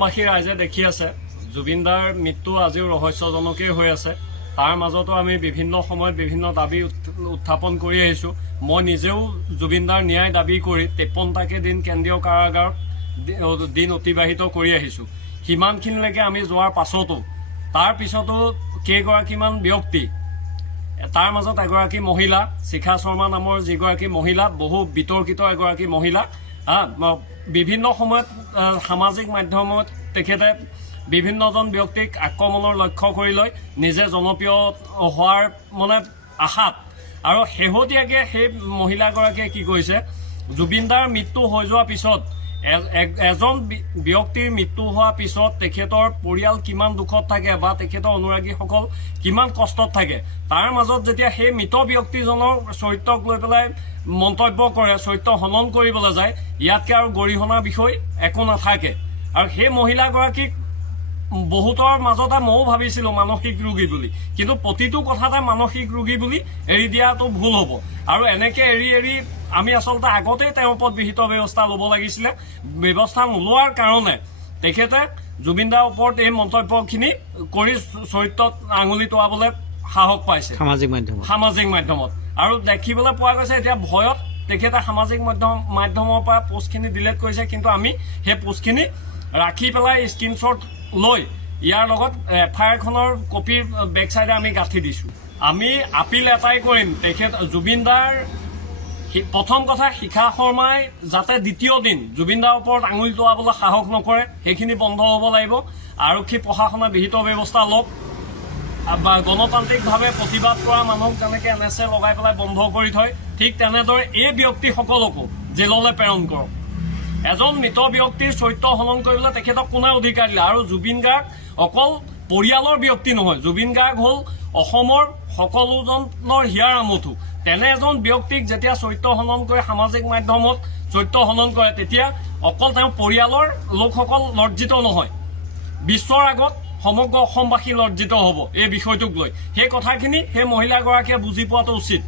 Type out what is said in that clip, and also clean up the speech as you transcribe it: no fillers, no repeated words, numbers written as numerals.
অসমবাসী ৰাইজে দেখি আছে জুবিনদাৰ মৃত্যু আজিও ৰহস্যজনকেই হৈ আছে। তাৰ মাজতো আমি বিভিন্ন সময়ত বিভিন্ন দাবী উত্থাপন কৰি আহিছোঁ। মই নিজেও জুবিনদাৰ ন্যায় দাবী কৰি 53টাকে দিন কেন্দ্ৰীয় কাৰাগাৰত দিন অতিবাহিত কৰি আহিছোঁ। সিমানখিনিলৈকে আমি যোৱাৰ পাছতো তাৰ পিছতো কেইগৰাকীমান ব্যক্তি, তাৰ মাজত এগৰাকী মহিলা, শিখা শৰ্মা নামৰ যিগৰাকী মহিলা, বহু বিতৰ্কিত এগৰাকী মহিলা, বিভিন্ন সময়ত সামাজিক মাধ্যমত তেখেতে বিভিন্নজন ব্যক্তিক আক্ৰমণৰ লক্ষ্য কৰি লৈ নিজে জনপ্ৰিয় হোৱাৰ আশাত আৰু শেহতীয়াকৈ সেই মহিলাগৰাকীয়ে কি কৰিছে, জুবিনদাৰ মৃত্যু হৈ যোৱাৰ পিছত এজন ব্যক্তিৰ মৃত্যু হোৱাৰ পিছত তেখেতৰ পৰিয়াল কিমান দুখত থাকে বা তেখেতৰ অনুৰাগীসকল কিমান কষ্টত থাকে, তাৰ মাজত যেতিয়া সেই মৃত ব্যক্তিজনৰ চৰিত্ৰক লৈ পেলাই মন্তব্য কৰে, চৰিত্ৰ হনন কৰিবলৈ যায়, ইয়াতকৈ আৰু গৰিহণাৰ বিষয় একো নাথাকে। আৰু সেই মহিলাগৰাকীক বহুতৰ মাজতে ময়ো ভাবিছিলোঁ মানসিক ৰোগী বুলি, কিন্তু প্ৰতিটো কথাতে মানসিক ৰোগী বুলি এৰি দিয়াটো ভুল হ'ব। আৰু এনেকৈ এৰি আমি আচলতে আগতেই তেওঁৰ ওপৰত বিহিত ব্যৱস্থা ল'ব লাগিছিলে। ব্যৱস্থা নোলোৱাৰ কাৰণে তেখেতে জুবিনদাৰ ওপৰত এই মন্তব্যখিনি কৰি চৰিত্ৰত আঙুলি তোৱাবলৈ সাহস পাইছে সামাজিক মাধ্যমত। আৰু দেখিবলৈ পোৱা গৈছে এতিয়া ভয়ত তেখেতে সামাজিক মাধ্যমৰ পৰা পোষ্টখিনি ডিলিট কৰিছে, কিন্তু আমি সেই পোষ্টখিনি ৰাখি পেলাই স্ক্ৰীনশ্বট লৈ ইয়াৰ লগত FIR খনৰ কপিৰ বেক চাইডে আমি গাঁঠি দিছোঁ। আমি আপিল এটাই কৰিম, তেখেত জুবিনদাৰ প্ৰথম কথা, শিখা শৰ্মাই যাতে দ্বিতীয় দিন জুবিনদাৰ ওপৰত আঙুলি তোৱাবলৈ সাহস নকৰে, সেইখিনি বন্ধ হ'ব লাগিব। আৰক্ষী প্ৰশাসনে বিহিত ব্যৱস্থা লওক বা গণতান্ত্ৰিকভাৱে প্ৰতিবাদ কৰা মানুহক যেনেকৈ NSA লগাই পেলাই বন্ধ কৰি থয়, ঠিক তেনেদৰে এই ব্যক্তিসকলকো জেললৈ প্ৰেৰণ কৰক। এজন মৃত ব্যক্তিৰ চৰিত্ৰ হনন কৰিবলৈ তেখেতক কোনে অধিকাৰ দিলে? আৰু জুবিন গাৰ্গ অকল পৰিয়ালৰ ব্যক্তি নহয়, জুবিন গাৰ্গ হ'ল অসমৰ সকলোজনৰ হিয়াৰ আমঠু। তেনে এজন ব্যক্তিক যেতিয়া চৰিত্ৰ হনন কৰি সামাজিক মাধ্যমত চৰিত্ৰ হনন কৰে, তেতিয়া অকল তেওঁ পৰিয়ালৰ লোকসকল লজ্জিত নহয়, বিশ্বৰ আগত সমগ্ৰ অসমবাসী লজ্জিত হ'ব এই বিষয়টোক লৈ। সেই কথাখিনি সেই মহিলাগৰাকীয়ে বুজি পোৱাটো উচিত।